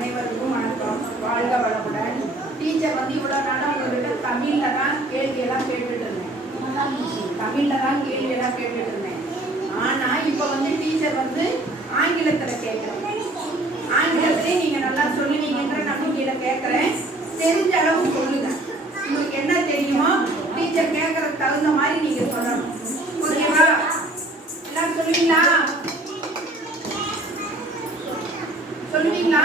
அனைவருக்கும் வணக்கம். வாழ்க வளமுடன். டீச்சர் வந்து இவ்வளோ நாளாக உங்கள்கிட்ட தமிழில் தான் கேள்வியெல்லாம் கேட்டுட்டு இருந்தேன். தமிழில் தான் கேள்வியெல்லாம் கேட்டுட்டு இருந்தேன். ஆனால் இப்போ வந்து டீச்சர் வந்து ஆங்கிலத்தில் கேட்குறேன் ஆங்கிலத்திலே நீங்கள் நல்லா சொல்லுவீங்கன்ற நம்பிக்கையில் கேட்குறேன். தெரிஞ்ச அளவு சொல்லுங்க. உங்களுக்கு என்ன தெரியுமோ டீச்சர் கேட்குறதுக்கு தகுந்த மாதிரி நீங்கள் சொல்லணும். ஓகேவா? எல்லாம் சொல்லுவீங்களா? சொல்லுவீங்களா?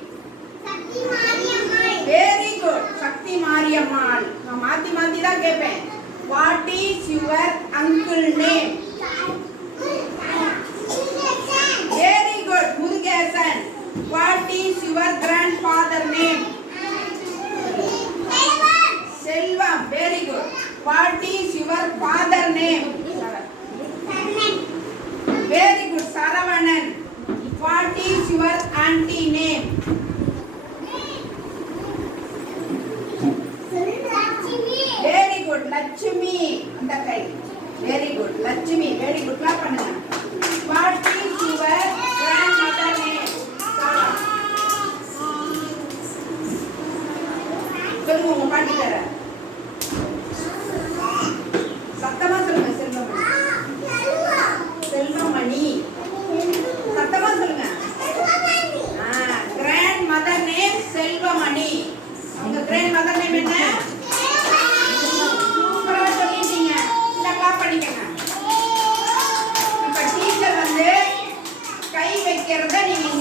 சக்தி மாரியம்மாள். நான் மாத்தி மாத்தி தான் கேட்பேன். What is your uncle name very good Murugesan. What is your grand father name Selvam very good what is your father name very good Saravanan. What is your aunty name very good Lakshmi அந்த கை. Very good Lakshmi very good clap பண்ணுங்க. What is your grand mother name சொல்லுங்க உங்க பாட்டி தர சத்தமா சொல்லுங்க செல்வமணி. செல்வமணி. சத்தமா சொல்லுங்க. Grand mother name Selvamani. உங்க கிராண்ட் மதர் நேம் என்ன? Gracias.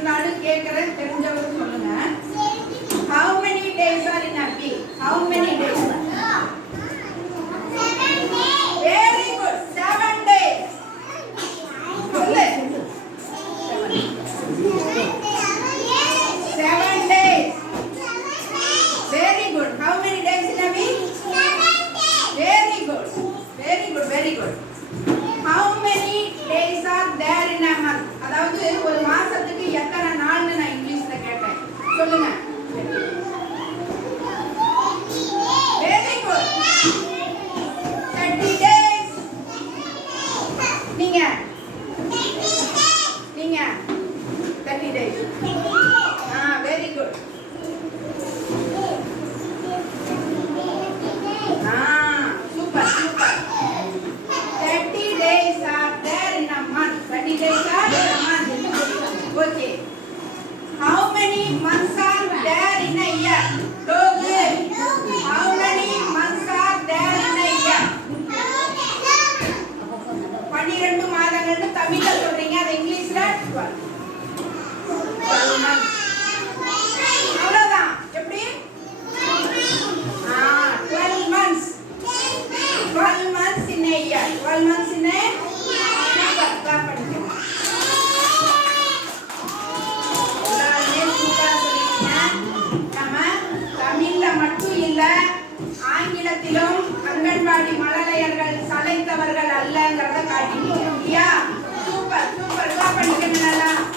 இருந்தாலும் கேட்கறேன் தெரிஞ்சவங்க சொல்லுங்க. How many days are in Appi how many days Okay. How many months are there in a year? 回来啦